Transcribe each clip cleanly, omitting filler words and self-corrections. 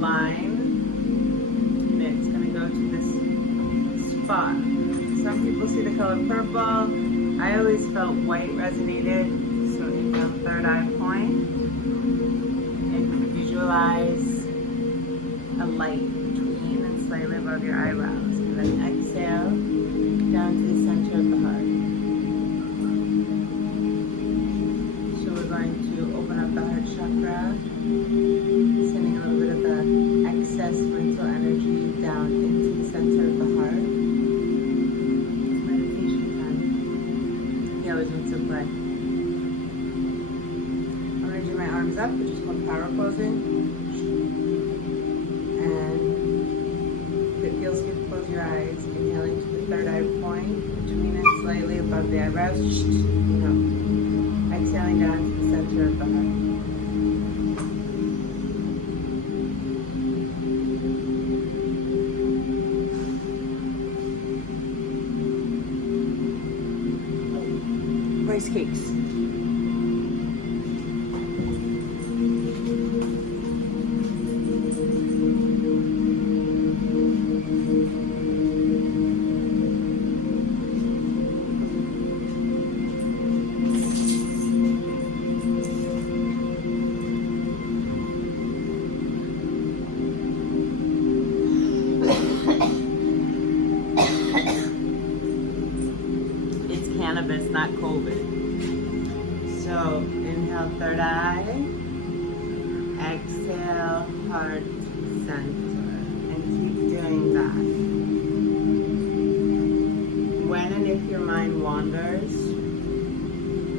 line, and it's going to go to this spot. Some people see the color purple. I always felt white resonated. So inhale, third eye point, and visualize a light between and slightly above your eyebrows. And then exhale down to the center of the heart. So we're going to open up the heart chakra, sending a little bit of the excess mental energy down into the center of the heart. It's meditation time. You always need to play. I'm going to do my arms up, which is called power posing. And if it feels good, close your eyes. Inhaling to the third eye point, between and slightly above the eyebrows. No. Exhaling down to the center of the heart. Rice cakes. It's cannabis, not COVID. So inhale, third eye. Exhale, heart center. And keep doing that. When and if your mind wanders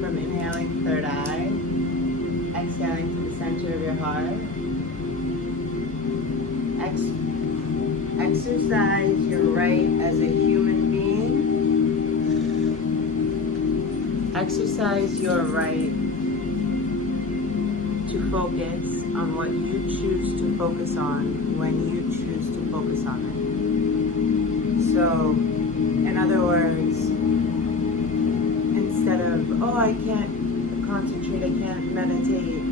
from inhaling third eye, exhaling to the center of your heart, exercise your right as a human being. Exercise your right to focus on what you choose to focus on when you choose to focus on it. So, in other words, instead of, oh, I can't concentrate, I can't meditate,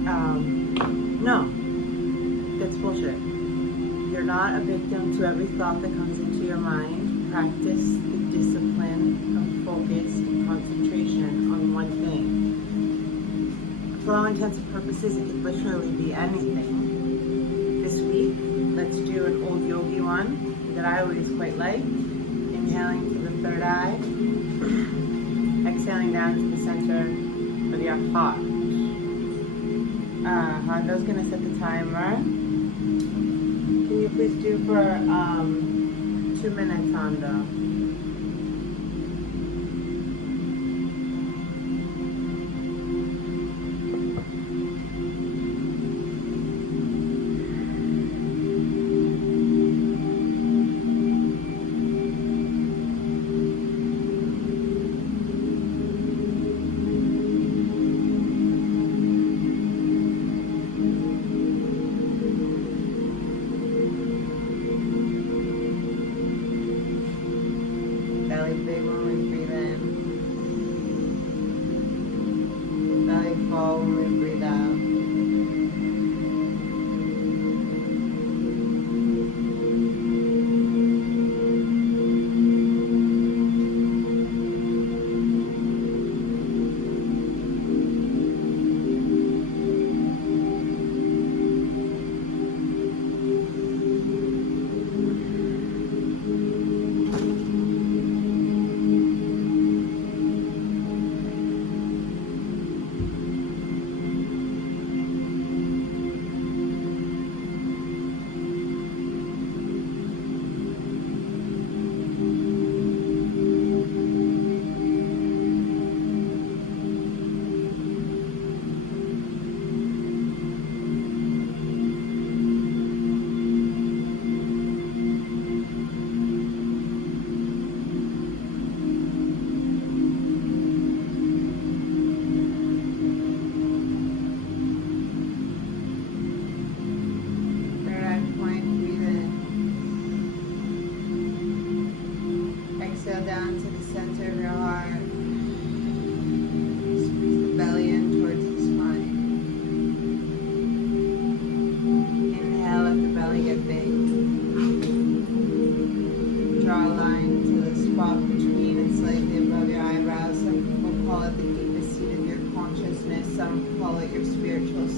no, that's bullshit. You're not a victim to every thought that comes into your mind. Practice the discipline of focus and concentration on one thing. For all intents and purposes, it could literally be anything. This week, let's do an old yogi one that I always quite like. Inhaling to the third eye. Exhaling down to the center of your heart. Hondo's going to set the timer. Can you please do for 2 minutes, Hondo?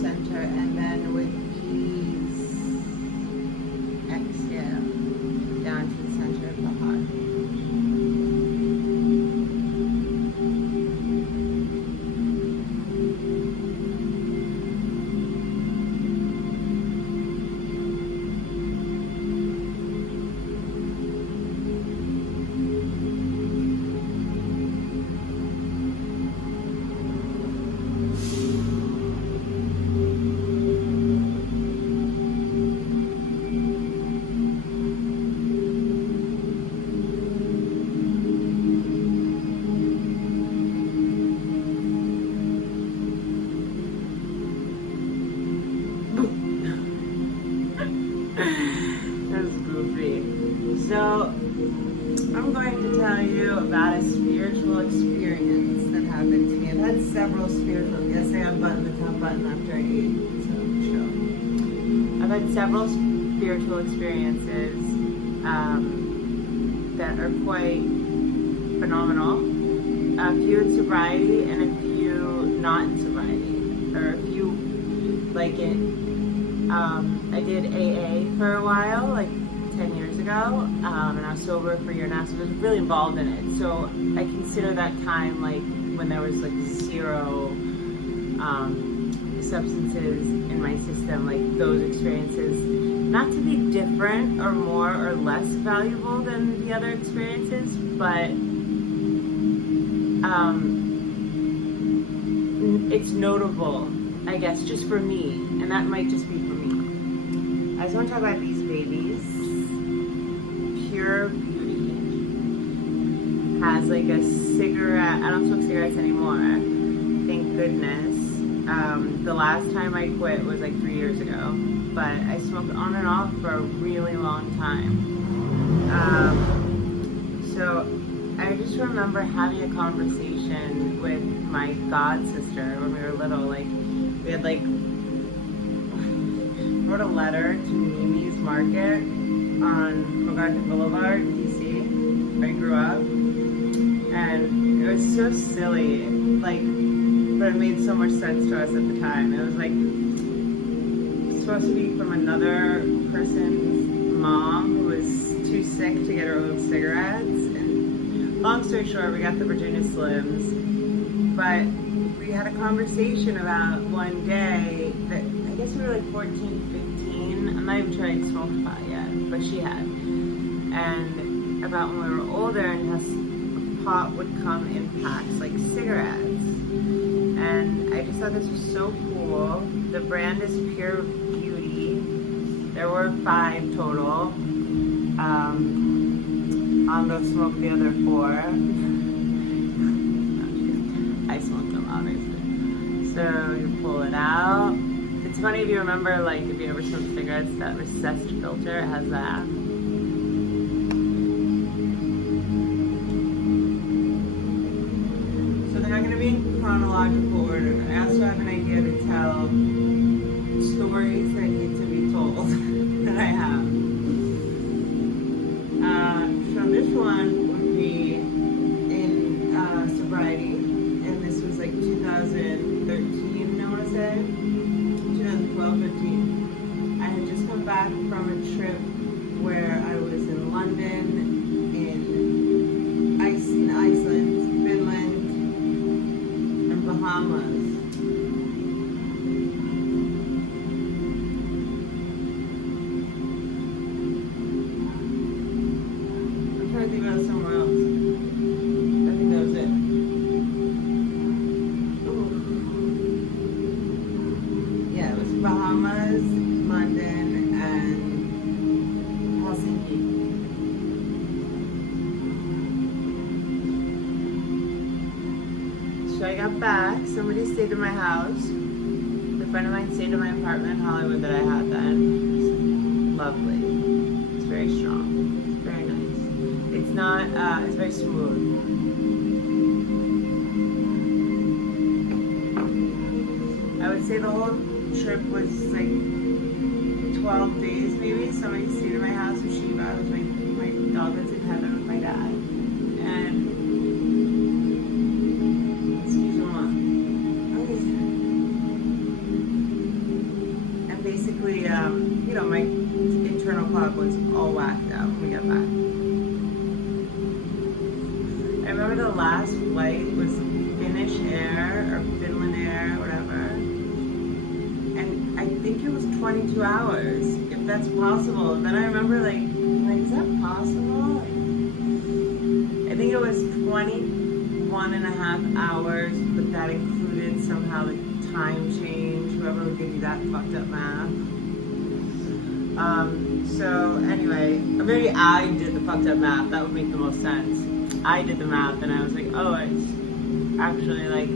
center, and then with ease, exhale, down to the center of the heart. So, I'm going to tell you about a spiritual experience that happened to me. I've had several spiritual, yes, I unbuttoned the top button after I ate, so chill. I've had several spiritual experiences that are quite phenomenal. A few in sobriety and a few not in sobriety, or a few like it. I did AA for a while, like 10 years ago, and I was sober for a year now, so I was really involved in it. So I consider that time like when there was like zero substances in my system, like those experiences, not to be different or more or less valuable than the other experiences, but it's notable, I guess, just for me, and that might just be for me. I just want to talk about these babies. Pure Beauty has like a cigarette. I don't smoke cigarettes anymore, thank goodness. The last time I quit was like 3 years ago, but I smoked on and off for a really long time. So I just remember having a conversation with my god sister when we were little. Like we had like wrote a letter to Mimi's Market on MacArthur Boulevard in DC, where I grew up, and it was so silly, like, but it made so much sense to us at the time. It was like supposed to be from another person's mom who was too sick to get her own cigarettes, and long story short, we got the Virginia Slims, but we had a conversation about one day that, I guess we were like 14, 15, I'm not even sure I'd smoked pot yet, but she had, and about when we were older and how pot would come in packs like cigarettes, and I just thought this was so cool. The brand is Pure Beauty. There were 5 total. I'll go smoke the other 4. I smoked them, obviously. So you pull it out. It's funny if you remember, like, if you ever smoked cigarettes, that recessed filter, it has that. So they're not going to be in chronological order. I also have an idea to tell stories that need to be told that I have. So this one would be in sobriety, and this was like 2013, I want to say. 2012, 13. I had just come back from a trip where I was in London, in Iceland, Finland, and Bahamas. I'm trying to think about somewhere else. I think that was it. Yeah, it was Bahamas, London, and Helsinki. So I got back, somebody stayed in my house. A friend of mine stayed in my apartment in Hollywood that I had then. It was lovely. It's very strong. It's very nice. It's not, it's very smooth. I would say the whole trip was like 12 days maybe. Somebody stayed in my house with Shiva. I was my dog was in heaven with my dad. And excuse me, Mom. basically, you know, my internal clock was all whacked out when we got back. I remember the last flight was Finnish Air or Finland Air, whatever. And I think it was 22 hours, if that's possible. Then I remember like, is that possible? I think it was 21 and a half hours, but that included somehow the time change, whoever would give you that fucked up math. So anyway, or maybe I did the fucked up math, that would make the most sense. I did the math and I was like, oh, it's actually like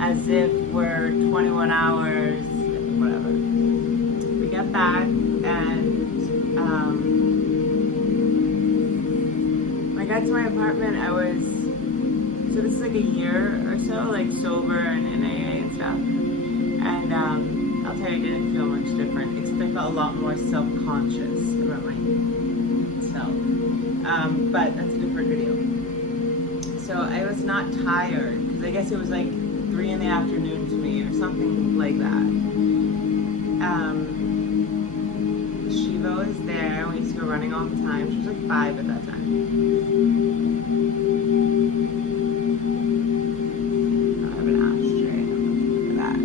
as if we're 21 hours, whatever. We got back and when I got to my apartment, I was, so this is like a year or so, like sober and in AA and stuff. And I'll tell you, I didn't feel much different, except I felt a lot more self-conscious about myself. But that's a different video. So I was not tired, because I guess it was like 3 in the afternoon to me or something like that. Shiva was there, we used to go running all the time. She was like 5 at that time. I have an ashtray for that.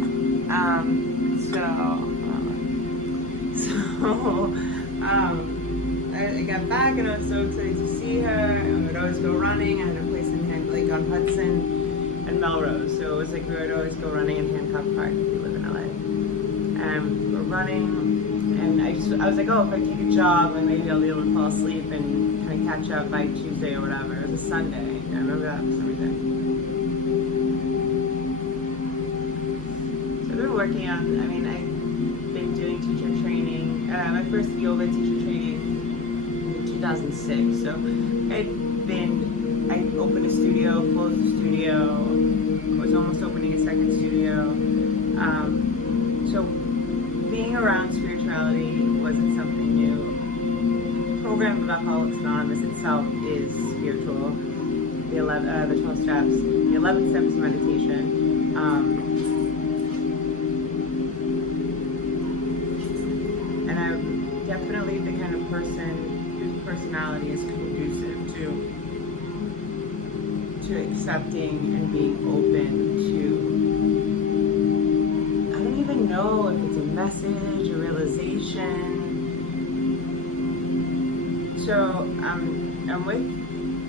I got back and I was so excited to see her. I would always go running. I had a place in like on Hudson and Melrose, so it was like we would always go running in Hancock Park if you live in LA. We're running, and I was like, oh, if I take a jog, then maybe I'll be able to fall asleep and kind of catch up by Tuesday or whatever. It was a Sunday. I remember that for some reason. So I've been working on. I mean, I've been doing teacher training. My first yoga teacher training in 2006. So I opened a studio, closed a studio, was almost opening a second studio. So being around spirituality wasn't something new. The program of Alcoholics Anonymous itself is spiritual. The 12 steps, the 11 steps of meditation. And I'm definitely the kind of person whose personality is conducive to accepting and being open to, I don't even know if it's a message, a realization. So I'm with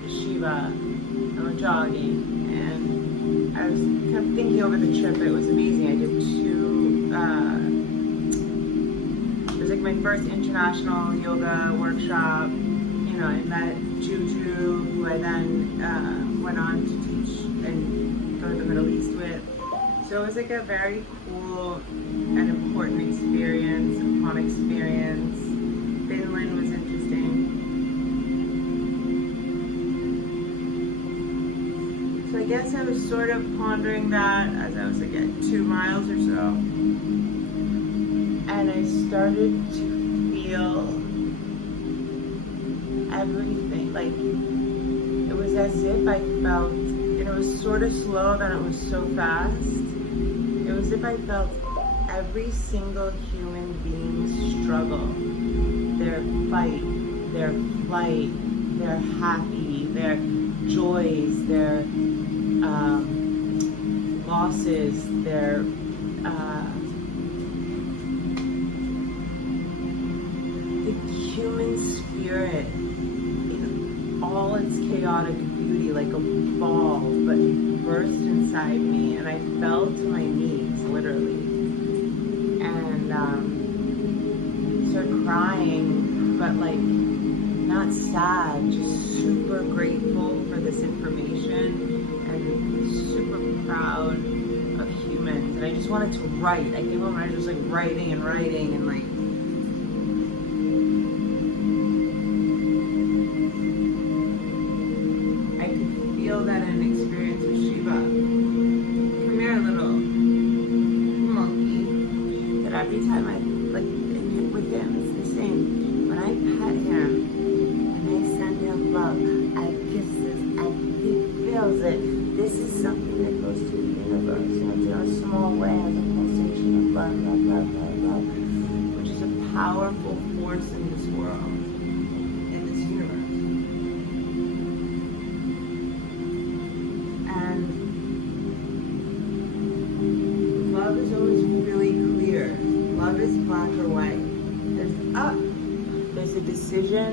Shiva and we're jogging, and I was kind of thinking over the trip. It was amazing. I did 2, it was like my first international yoga workshop. You know, I met Juju, who I then went on to teach and go to the Middle East with. So it was like a very cool and important experience, upon experience. Finland was interesting. So I guess I was sort of pondering that as I was like at 2 miles or so. And I started to feel everything, like it was as if I felt, and it was sort of slow, then it was so fast. It was as if I felt every single human being's struggle, their fight, their flight, their happy, their joys, their losses, their the human spirit in all its chaotic beauty, like a ball, but burst inside me, and I fell to my knees, literally, and started crying, but like not sad, just super grateful for this information and super proud of humans. And I just wanted to write. I came home and I was just like writing and like I could feel that in an experience with Shiva. Come here, little monkey. That every time I like with him, it's the same. When I pet him and I send him love, I kiss this, he feels it. This is something that goes to the universe, in a small way, as a pulsation of love, which powerful force in this world, in this universe. And love is always really clear. Love is black or white. There's a decision,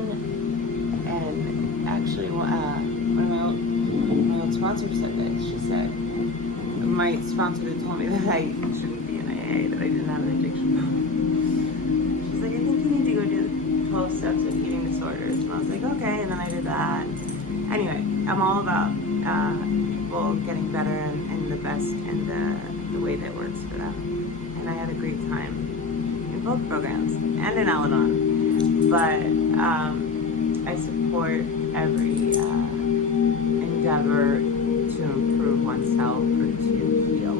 and actually one of my old sponsors said this. She said, my sponsor that told me that I shouldn't be in AA, that I didn't have an addiction problem. She's like, I think you need to go do 12 steps of eating disorders. And I was like, okay, and then I did that. Anyway, I'm all about people getting better and the best and the way that works for them. And I had a great time in both programs and in Al-Anon. But I support every endeavor to improve oneself or to heal.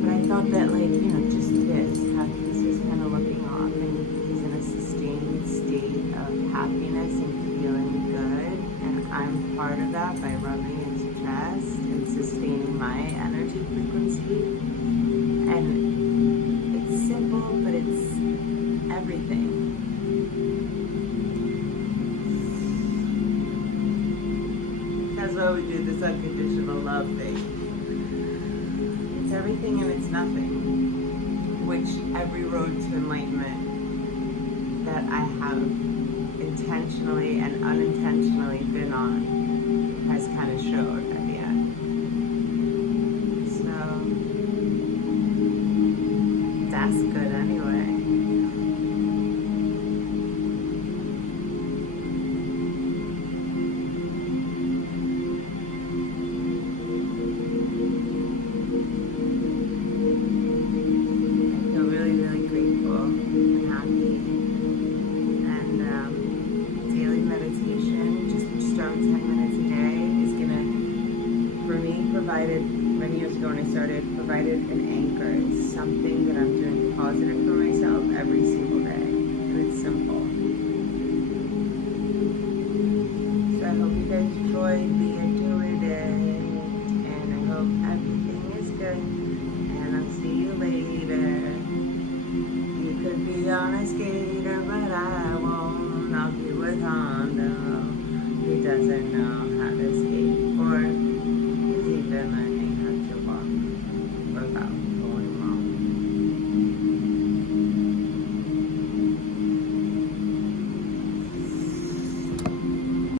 But I thought that, like, just this, how he's just kind of looking off and he's in a sustained state of happiness and feeling good. And I'm part of that by rubbing his chest and sustaining my energy frequency. And it's simple, but it's everything. That's why we do this unconditional love thing. It's everything and it's nothing. Which every road to enlightenment that I have intentionally and unintentionally been on has kind of showed at the end. So that's good anyway. Many years ago when I started, provided an anchor. It's something that I'm doing positive for myself every single day. And it's simple. So I hope you guys enjoy being doing it. And I hope everything is good. And I'll see you later. You could be on a skater, but I won't. I'll be with Hondo. He doesn't know.